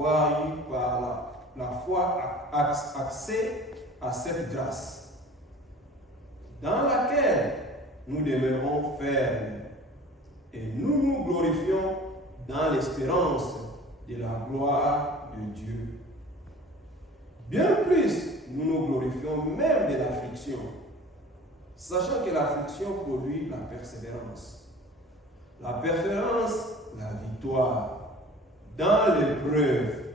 avoir eu par la foi accès à cette grâce, dans laquelle nous demeurons fermes et nous nous glorifions dans l'espérance de la gloire de Dieu. Bien plus, nous nous glorifions même de l'affliction, sachant que l'affliction produit la persévérance. La persévérance, la victoire dans l'épreuve.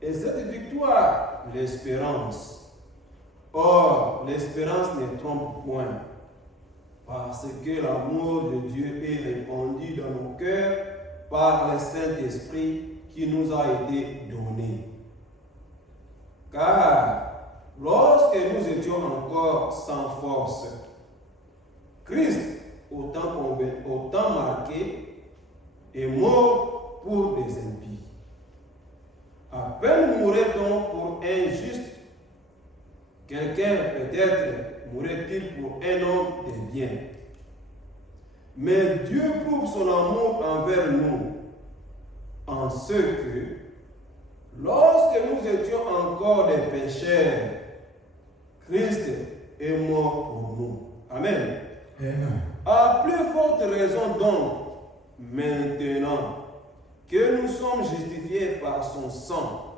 Et cette victoire, l'espérance. Or, l'espérance ne trompe point, parce que l'amour de Dieu est répandu dans nos cœurs par le Saint-Esprit qui nous a été donné. Car lorsque nous étions encore sans force, Christ, autant marqué, est mort pour des impies. À peine mourrait-on pour un juste, quelqu'un peut-être mourrait-il pour un homme de bien. Mais Dieu prouve son amour envers nous en ce que, lorsque nous étions encore des pécheurs, Christ est mort pour nous. Amen. Amen. À plus forte raison donc, maintenant que nous sommes justifiés par son sang,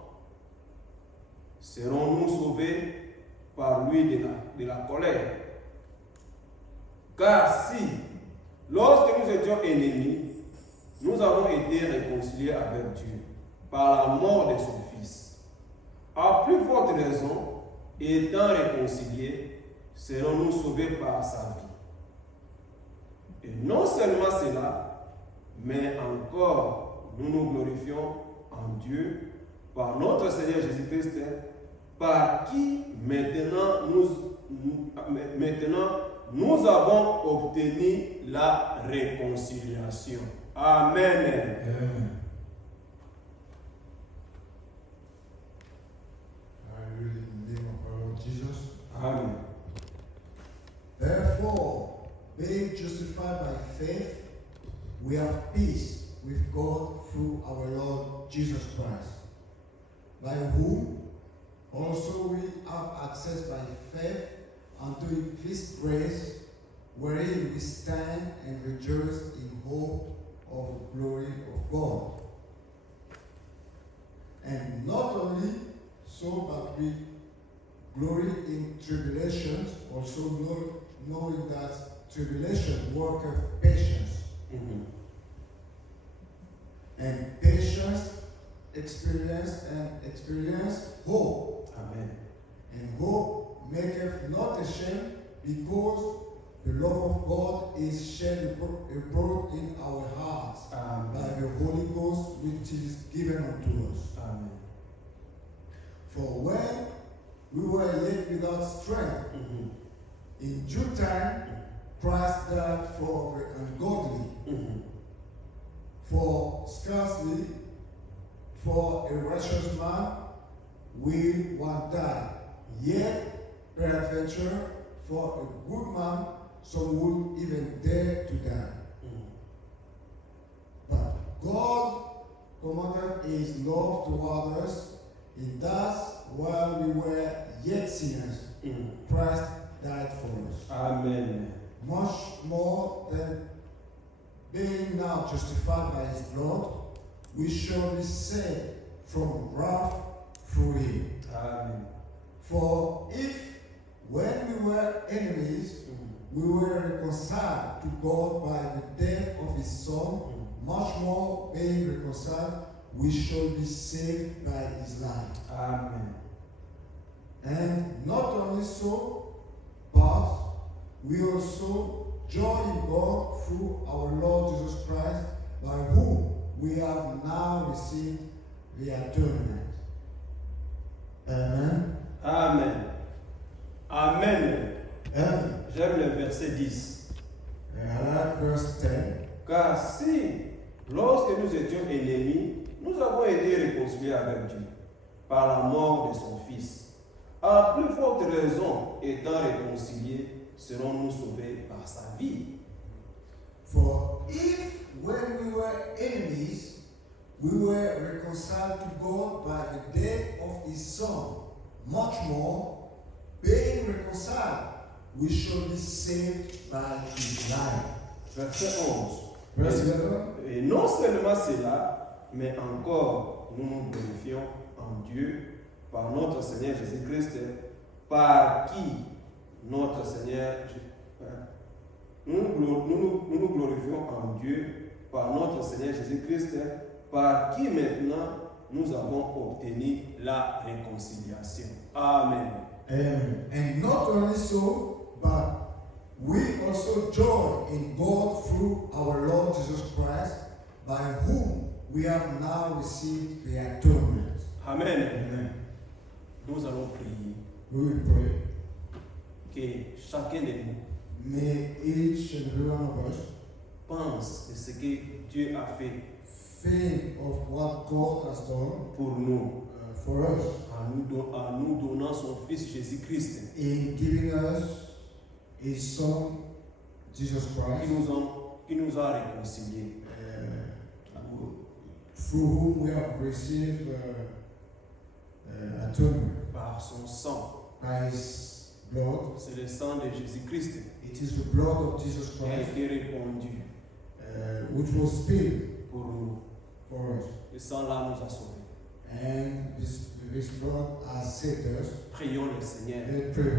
serons-nous sauvés par lui de la colère. Car si, lorsque nous étions ennemis, nous avons été réconciliés avec Dieu par la mort de son Fils, à plus forte raison, étant réconciliés, serons-nous sauvés par sa vie. Et non seulement cela, mais encore nous nous glorifions en Dieu par notre Seigneur Jésus-Christ, par qui maintenant nous avons obtenu la réconciliation. Amen. Amen. I read in the name of our Lord Jesus. Amen. Therefore, being justified by faith, we have peace with God through our Lord Jesus Christ, by whom also we have access by faith unto this grace, wherein we stand and rejoice in hope of the glory of God. And not only so, but we glory in tribulations, also knowing that tribulation worketh patience. Mhm. And patience, experience, and experience, hope. Amen. And hope maketh not ashamed, because the love of God is shed abroad in our hearts Amen. by the Holy Ghost, which is given unto us. Amen. For when we were yet without strength, Mhm. in due time Christ died for the ungodly. Mhm. For scarcely for a righteous man will one die, yet peradventure for a good man some would even dare to die. Mhm. But God commanded his love toward us, in that while we were yet sinners, Mhm. Christ died for us. Amen. Much more than being now justified by his blood, we shall be saved from wrath through him. Amen. For if, when we were enemies, Mhm. we were reconciled to God by the death of his Son, much more being reconciled, we shall be saved by his life. Amen. And not only so, but we also joy in God through our Lord Jesus Christ, by whom we have now received the atonement. Amen. Amen. Amen. Amen. J'aime le verset 10. And I like verse 10. Car si, lorsque nous étions ennemis, nous avons été réconciliés avec Dieu par la mort de son Fils, à plus forte raison, étant réconciliés, serons-nous sauvés par sa vie. For if when we were enemies, we were reconciled to God by the death of his Son. Much more, being reconciled, we shall be saved by his life. Verset 11. Verse 11. Et non seulement cela, mais encore nous nous glorifions en Dieu par notre Seigneur Jésus-Christ, par qui notre Seigneur, nous nous glorifions en Dieu par notre Seigneur Jésus-Christ, par qui maintenant nous avons obtenu la réconciliation. Amen. Amen. And not only so, but we also joy in God through our Lord Jesus Christ, by whom we have now received the atonement. Amen. Amen. Nous allons prier We will pray. que chacun de nous May each and every one of us pense de ce que Dieu a fait think of what God has done pour nous, for us en nous donnant son Fils Jésus-Christ, in giving us His Son, Jesus Christ, qui nous a réconciliés. through whom we have received atonement Par son sang. by His blood. C'est le sang de Jésus-Christ It is the blood of Jesus qui a Christ été répandu which was spilled pour nous. for us. Le sang là nous a sauvés. And this blood has saved us. Prions le Seigneur Let's pray.